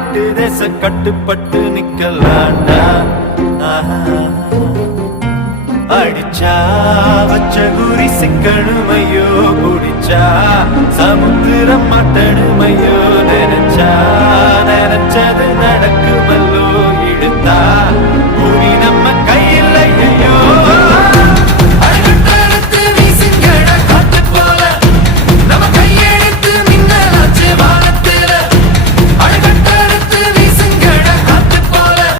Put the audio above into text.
எட்டு தேச கட்டுப்பட்டு நிக்கலாண்டா. அடிச்சா வச்ச குறி சிக்கணுமையோ, குடிச்சா சமுத்திரம் மட்டணுமையோ, நினைச்சா நினைச்சது நடக்க